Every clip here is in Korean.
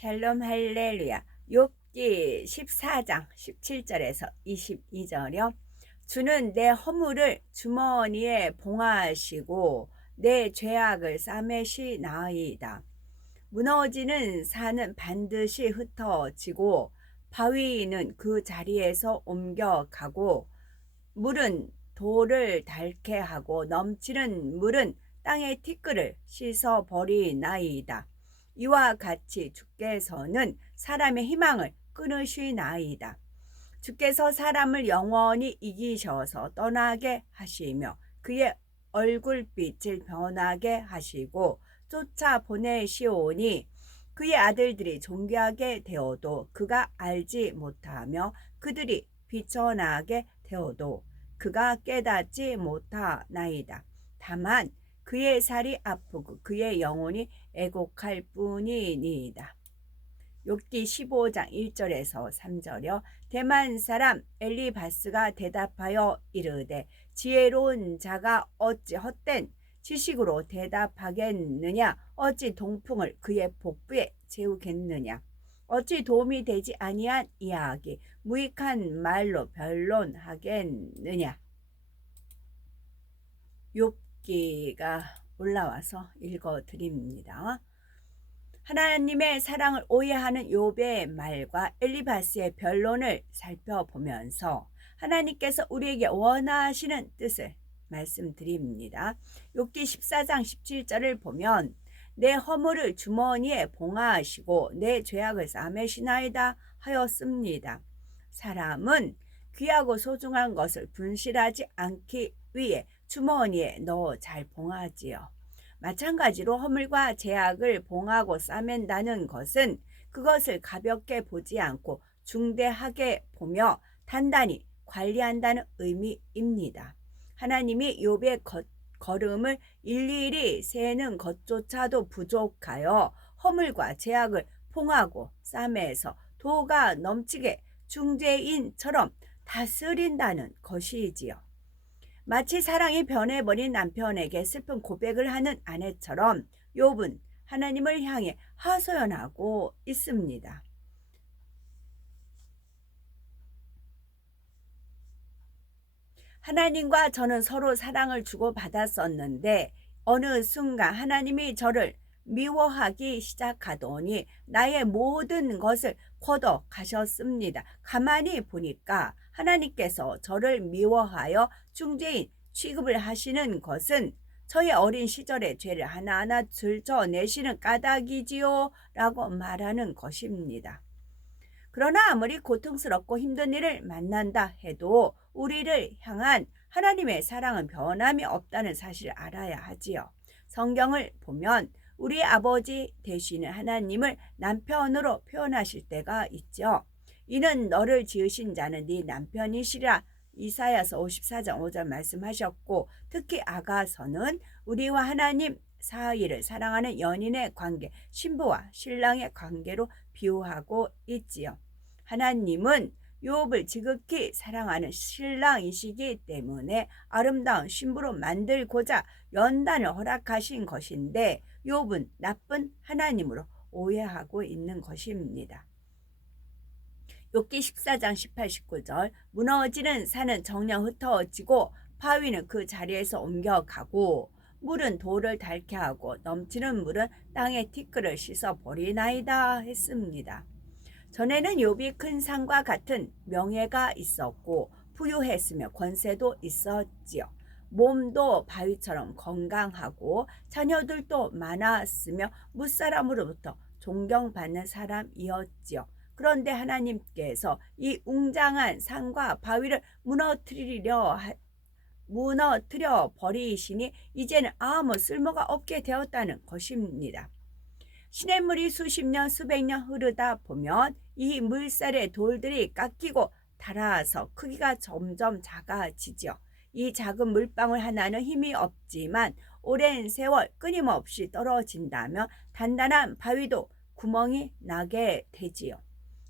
샬롬 할렐루야. 욥기 14장 17절에서 22절이요. 주는 내 허물을 주머니에 봉하시고 내 죄악을 싸매시나이다. 무너지는 산은 반드시 흩어지고 바위는 그 자리에서 옮겨가고 물은 돌을 닳게 하고 넘치는 물은 땅의 티끌을 씻어버리나이다. 이와 같이 주께서는 사람의 희망을 끊으시나이다. 주께서 사람을 영원히 이기셔서 떠나게 하시며 그의 얼굴빛을 변하게 하시고 쫓아보내시오니 그의 아들들이 존귀하게 되어도 그가 알지 못하며 그들이 비천하게 되어도 그가 깨닫지 못하나이다. 다만 그의 살이 아프고 그의 영혼이 애곡할 뿐이니이다. 욥기 15장 1절에서 3절이요. 대만 사람 엘리바스가 대답하여 이르되 지혜로운 자가 어찌 헛된 지식으로 대답하겠느냐. 어찌 동풍을 그의 복부에 채우겠느냐. 어찌 도움이 되지 아니한 이야기 무익한 말로 변론하겠느냐. 욥기가 올라와서 읽어드립니다. 하나님의 사랑을 오해하는 욥의 말과 엘리바스의 변론을 살펴보면서 하나님께서 우리에게 원하시는 뜻을 말씀드립니다. 욥기 14장 17절을 보면 내 허물을 주머니에 봉하시고 내 죄악을 싸매시나이다 하였습니다. 사람은 귀하고 소중한 것을 분실하지 않기 위해 주머니에 넣어 잘 봉하지요. 마찬가지로 허물과 죄악을 봉하고 싸맨다는 것은 그것을 가볍게 보지 않고 중대하게 보며 단단히 관리한다는 의미입니다. 하나님이 욥의 걸음을 일일이 세는 것조차도 부족하여 허물과 죄악을 봉하고 싸매서 도가 넘치게 중재인처럼 다스린다는 것이지요. 마치 사랑이 변해버린 남편에게 슬픈 고백을 하는 아내처럼 욥은 하나님을 향해 하소연하고 있습니다. 하나님과 저는 서로 사랑을 주고받았었는데 어느 순간 하나님이 저를 미워하기 시작하더니 나의 모든 것을 걷어 가셨습니다. 가만히 보니까 하나님께서 저를 미워하여 중재인 취급을 하시는 것은 저의 어린 시절의 죄를 하나하나 들춰내시는 까닭이지요 라고 말하는 것입니다. 그러나 아무리 고통스럽고 힘든 일을 만난다 해도 우리를 향한 하나님의 사랑은 변함이 없다는 사실을 알아야 하지요. 성경을 보면 우리 아버지 되시는 하나님을 남편으로 표현하실 때가 있죠. 이는 너를 지으신 자는 네 남편이시라 이사야서 54장 5절 말씀하셨고, 특히 아가서는 우리와 하나님 사이를 사랑하는 연인의 관계, 신부와 신랑의 관계로 비유하고 있지요. 하나님은 욥을 지극히 사랑하는 신랑이시기 때문에 아름다운 신부로 만들고자 연단을 허락하신 것인데 욥은 나쁜 하나님으로 오해하고 있는 것입니다. 욥기 14장 18, 19절 무너지는 산은 정녕 흩어지고 바위는 그 자리에서 옮겨가고 물은 돌을 닳게 하고 넘치는 물은 땅의 티끌을 씻어버리나이다 했습니다. 전에는 욥이 큰 산과 같은 명예가 있었고 부유했으며 권세도 있었지요. 몸도 바위처럼 건강하고 자녀들도 많았으며 무사람으로부터 존경받는 사람이었지요. 그런데 하나님께서 이 웅장한 산과 바위를 무너뜨려 버리시니 이제는 아무 쓸모가 없게 되었다는 것입니다. 시냇물이 수십 년 수백 년 흐르다 보면 이 물살의 돌들이 깎이고 닳아서 크기가 점점 작아지죠. 이 작은 물방울 하나는 힘이 없지만 오랜 세월 끊임없이 떨어진다면 단단한 바위도 구멍이 나게 되지요.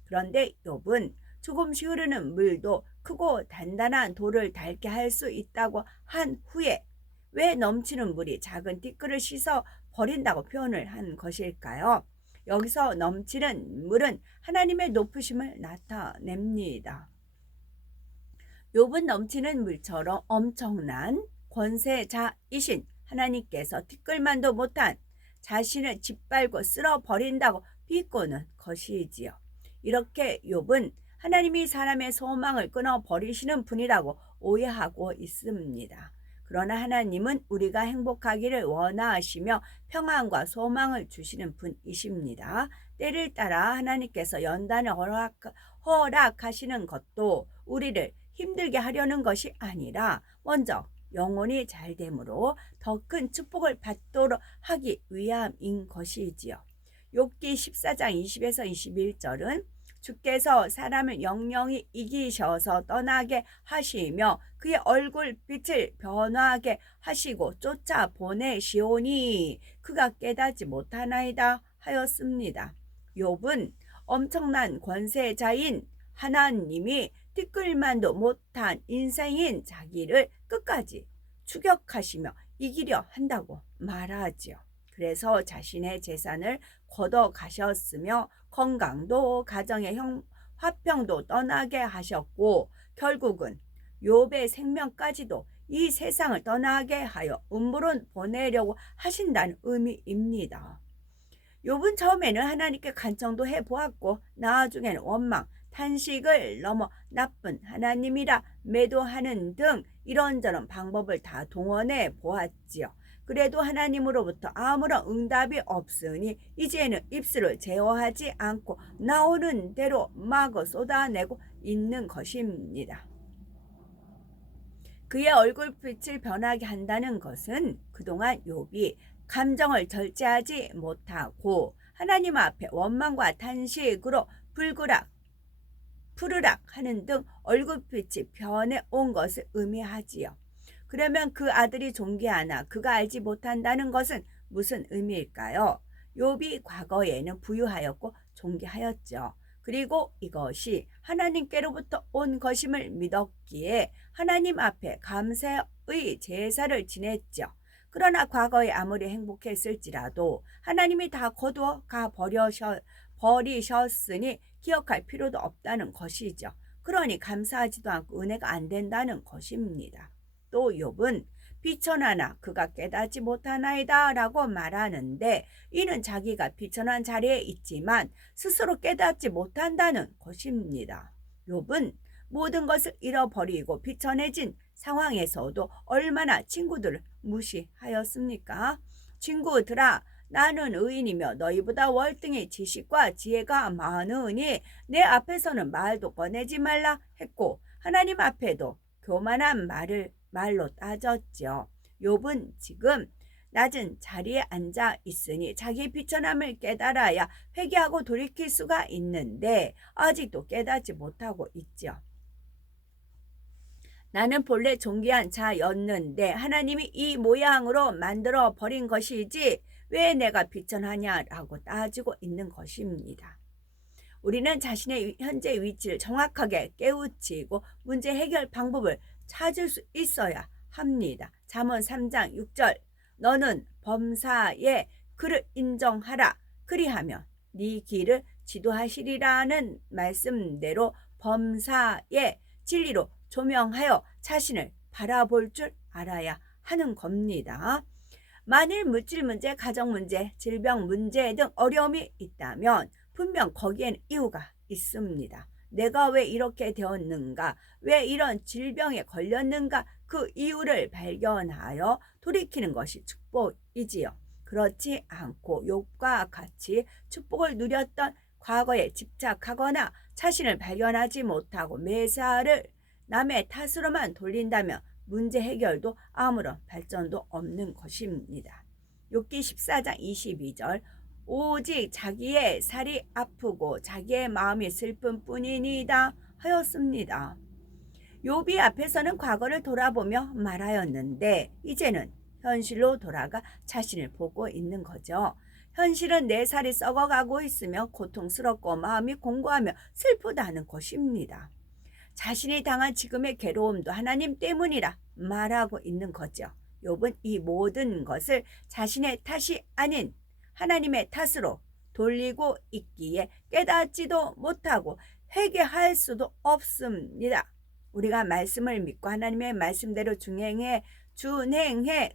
그런데 욥은 조금씩 흐르는 물도 크고 단단한 돌을 닳게 할 수 있다고 한 후에 왜 넘치는 물이 작은 티끌을 씻어 버린다고 표현을 한 것일까요? 여기서 넘치는 물은 하나님의 높으심을 나타냅니다. 욥은 넘치는 물처럼 엄청난 권세자이신 하나님께서 티끌만도 못한 자신을 짓밟고 쓸어버린다고 비꼬는 것이지요. 이렇게 욥은 하나님이 사람의 소망을 끊어버리시는 분이라고 오해하고 있습니다. 그러나 하나님은 우리가 행복하기를 원하시며 평안과 소망을 주시는 분이십니다. 때를 따라 하나님께서 연단을 허락하시는 것도 우리를 힘들게 하려는 것이 아니라 먼저 영혼이 잘됨으로 더 큰 축복을 받도록 하기 위함인 것이지요. 욥기 14장 20에서 21절은 주께서 사람을 영영히 이기셔서 떠나게 하시며 그의 얼굴빛을 변하게 하시고 쫓아보내시오니 그가 깨닫지 못하나이다 하였습니다. 욥은 엄청난 권세자인 하나님이 티끌만도 못한 인생인 자기를 끝까지 추격하시며 이기려 한다고 말하지요. 그래서 자신의 재산을 걷어가셨으며 건강도 가정의 화평도 떠나게 하셨고 결국은 욥의 생명까지도 이 세상을 떠나게 하여 음부로 보내려고 하신다는 의미입니다. 욥은 처음에는 하나님께 간청도 해보았고 나중에는 원망, 탄식을 넘어 나쁜 하나님이라 매도하는 등 이런저런 방법을 다 동원해 보았지요. 그래도 하나님으로부터 아무런 응답이 없으니 이제는 입술을 제어하지 않고 나오는 대로 마구 쏟아내고 있는 것입니다. 그의 얼굴빛을 변하게 한다는 것은 그동안 욥이 감정을 절제하지 못하고 하나님 앞에 원망과 탄식으로 푸르락 하는 등 얼굴빛이 변해온 것을 의미하지요. 그러면 그 아들이 존귀하나 그가 알지 못한다는 것은 무슨 의미일까요? 욥이 과거에는 부유하였고 존귀하였죠. 그리고 이것이 하나님께로부터 온 것임을 믿었기에 하나님 앞에 감사의 제사를 지냈죠. 그러나 과거에 아무리 행복했을지라도 하나님이 다 거두어 버리셨으니 기억할 필요도 없다는 것이죠. 그러니 감사하지도 않고 은혜가 안 된다는 것입니다. 또 욥은 비천하나 그가 깨닫지 못하나이다 라고 말하는데 이는 자기가 비천한 자리에 있지만 스스로 깨닫지 못한다는 것입니다. 욥은 모든 것을 잃어버리고 비천해진 상황에서도 얼마나 친구들을 무시하였습니까? 친구들아, 나는 의인이며 너희보다 월등히 지식과 지혜가 많으니 내 앞에서는 말도 꺼내지 말라 했고 하나님 앞에도 교만한 말로 따졌죠. 욥은 지금 낮은 자리에 앉아 있으니 자기 비천함을 깨달아야 회개하고 돌이킬 수가 있는데 아직도 깨닫지 못하고 있죠. 나는 본래 존귀한 자였는데 하나님이 이 모양으로 만들어 버린 것이지 왜 내가 비천하냐라고 따지고 있는 것입니다. 우리는 자신의 현재 위치를 정확하게 깨우치고 문제 해결 방법을 찾을 수 있어야 합니다. 잠언 3장 6절 너는 범사에 그를 인정하라. 그리하면 네 길을 지도하시리라는 말씀대로 범사에 진리로 조명하여 자신을 바라볼 줄 알아야 하는 겁니다. 만일 물질 문제, 가정 문제, 질병 문제 등 어려움이 있다면 분명 거기에는 이유가 있습니다. 내가 왜 이렇게 되었는가? 왜 이런 질병에 걸렸는가? 그 이유를 발견하여 돌이키는 것이 축복이지요. 그렇지 않고 욥과 같이 축복을 누렸던 과거에 집착하거나 자신을 발견하지 못하고 매사를 남의 탓으로만 돌린다면 문제 해결도 아무런 발전도 없는 것입니다. 욥기 14장 22절 오직 자기의 살이 아프고 자기의 마음이 슬픈 뿐이니이다 하였습니다. 욥이 앞에서는 과거를 돌아보며 말하였는데 이제는 현실로 돌아가 자신을 보고 있는 거죠. 현실은 내 살이 썩어가고 있으며 고통스럽고 마음이 공고하며 슬프다는 것입니다. 자신이 당한 지금의 괴로움도 하나님 때문이라 말하고 있는 거죠. 욥은 이 모든 것을 자신의 탓이 아닌 하나님의 탓으로 돌리고 있기에 깨닫지도 못하고 회개할 수도 없습니다. 우리가 말씀을 믿고 하나님의 말씀대로 준행해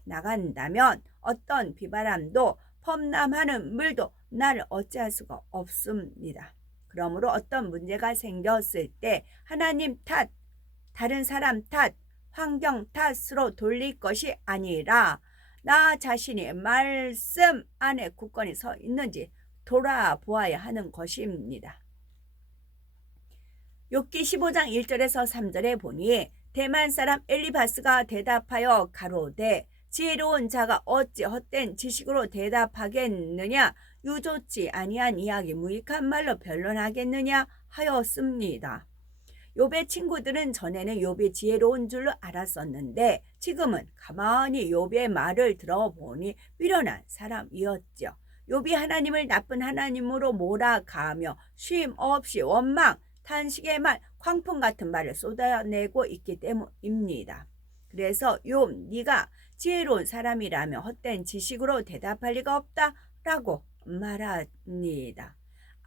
나간다면 어떤 비바람도 펌남하는 물도 나를 어찌할 수가 없습니다. 그러므로 어떤 문제가 생겼을 때 하나님 탓, 다른 사람 탓, 환경 탓으로 돌릴 것이 아니라 나 자신이 말씀 안에 굳건히 서 있는지 돌아보아야 하는 것입니다. 욥기 15장 1절에서 3절에 보니 대만 사람 엘리바스가 대답하여 가로되 지혜로운 자가 어찌 헛된 지식으로 대답하겠느냐, 유좋지 아니한 이야기 무익한 말로 변론하겠느냐 하였습니다. 욥의 친구들은 전에는 욥이 지혜로운 줄로 알았었는데 지금은 가만히 욥의 말을 들어보니 미련한 사람이었죠. 욥이 하나님을 나쁜 하나님으로 몰아가며 쉼 없이 원망, 탄식의 말, 광풍 같은 말을 쏟아내고 있기 때문입니다. 그래서 욥, 네가 지혜로운 사람이라면 헛된 지식으로 대답할 리가 없다라고 말합니다.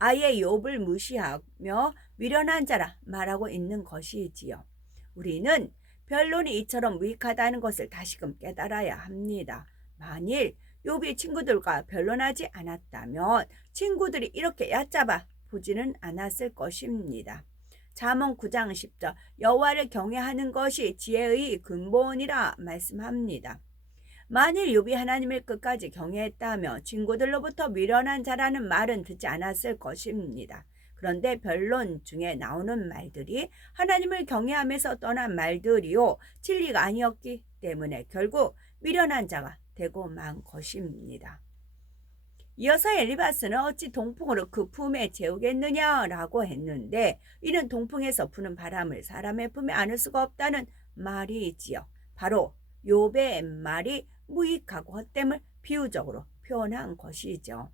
아예 욥을 무시하며 미련한 자라 말하고 있는 것이지요. 우리는 변론이 이처럼 무익하다는 것을 다시금 깨달아야 합니다. 만일 욥이 친구들과 변론하지 않았다면 친구들이 이렇게 얕잡아 보지는 않았을 것입니다. 잠언 9장 10절 여호와를 경외하는 것이 지혜의 근본이라 말씀합니다. 만일 욥이 하나님을 끝까지 경외했다면 친구들로부터 미련한 자라는 말은 듣지 않았을 것입니다. 그런데 변론 중에 나오는 말들이 하나님을 경외하면서 떠난 말들이요 진리가 아니었기 때문에 결국 미련한 자가 되고 만 것입니다. 이어서 엘리바스는 어찌 동풍으로 그 품에 재우겠느냐라고 했는데 이는 동풍에서 부는 바람을 사람의 품에 안을 수가 없다는 말이지요. 바로 욥의 말이 무익하고 헛됨을 비유적으로 표현한 것이죠.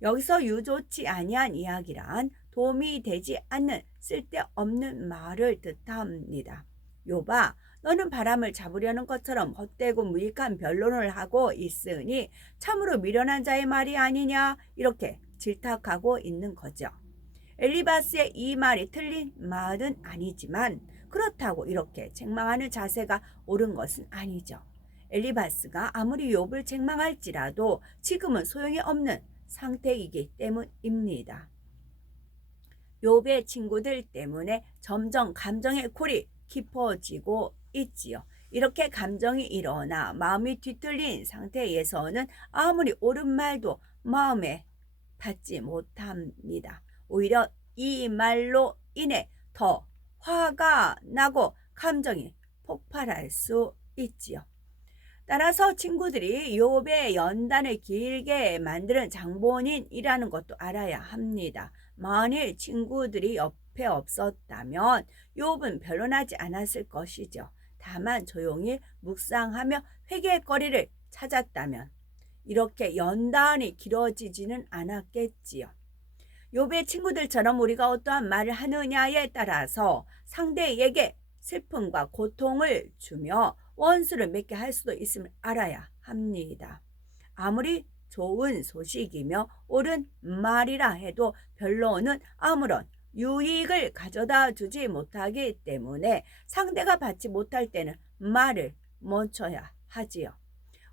여기서 유좋지 아니한 이야기란 도움이 되지 않는 쓸데없는 말을 뜻합니다. 욥아, 너는 바람을 잡으려는 것처럼 헛되고 무익한 변론을 하고 있으니 참으로 미련한 자의 말이 아니냐 이렇게 질타하고 있는 거죠. 엘리바스의 이 말이 틀린 말은 아니지만 그렇다고 이렇게 책망하는 자세가 옳은 것은 아니죠. 엘리바스가 아무리 욥을 책망할지라도 지금은 소용이 없는 상태이기 때문입니다. 욥의 친구들 때문에 점점 감정의 골이 깊어지고 있지요. 이렇게 감정이 일어나 마음이 뒤틀린 상태에서는 아무리 옳은 말도 마음에 받지 못합니다. 오히려 이 말로 인해 더 화가 나고 감정이 폭발할 수 있지요. 따라서 친구들이 욥의 연단을 길게 만드는 장본인이라는 것도 알아야 합니다. 만일 친구들이 옆에 없었다면 욥은 변론하지 않았을 것이죠. 다만 조용히 묵상하며 회개의 거리를 찾았다면 이렇게 연단이 길어지지는 않았겠지요. 욥의 친구들처럼 우리가 어떠한 말을 하느냐에 따라서 상대에게 슬픔과 고통을 주며 원수를 맺게 할 수도 있음을 알아야 합니다. 아무리 좋은 소식이며 옳은 말이라 해도 변론은 아무런 유익을 가져다 주지 못하기 때문에 상대가 받지 못할 때는 말을 멈춰야 하지요.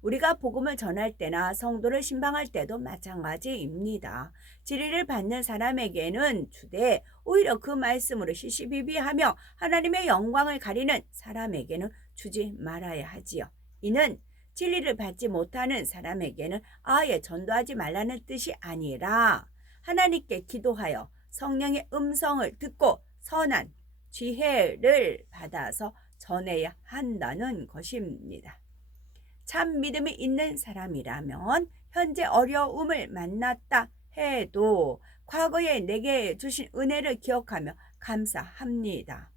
우리가 복음을 전할 때나 성도를 신방할 때도 마찬가지입니다. 진리를 받는 사람에게는 주되 오히려 그 말씀으로 시시비비하며 하나님의 영광을 가리는 사람에게는 주지 말아야 하지요. 이는 진리를 받지 못하는 사람에게는 아예 전도하지 말라는 뜻이 아니라 하나님께 기도하여 성령의 음성을 듣고 선한 지혜를 받아서 전해야 한다는 것입니다. 참 믿음이 있는 사람이라면 현재 어려움을 만났다 해도 과거에 내게 주신 은혜를 기억하며 감사합니다.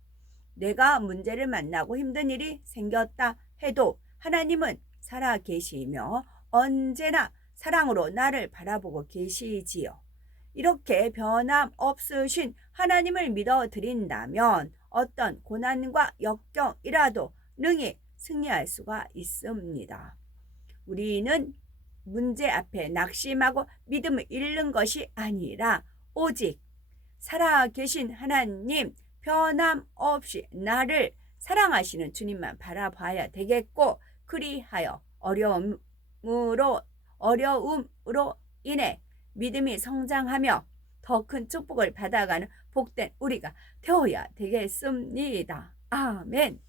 내가 문제를 만나고 힘든 일이 생겼다 해도 하나님은 살아 계시며 언제나 사랑으로 나를 바라보고 계시지요. 이렇게 변함없으신 하나님을 믿어드린다면 어떤 고난과 역경이라도 능히 승리할 수가 있습니다. 우리는 문제 앞에 낙심하고 믿음을 잃는 것이 아니라 오직 살아계신 하나님, 변함없이 나를 사랑하시는 주님만 바라봐야 되겠고, 그리하여 어려움으로 인해 믿음이 성장하며 더 큰 축복을 받아가는 복된 우리가 되어야 되겠습니다. 아멘.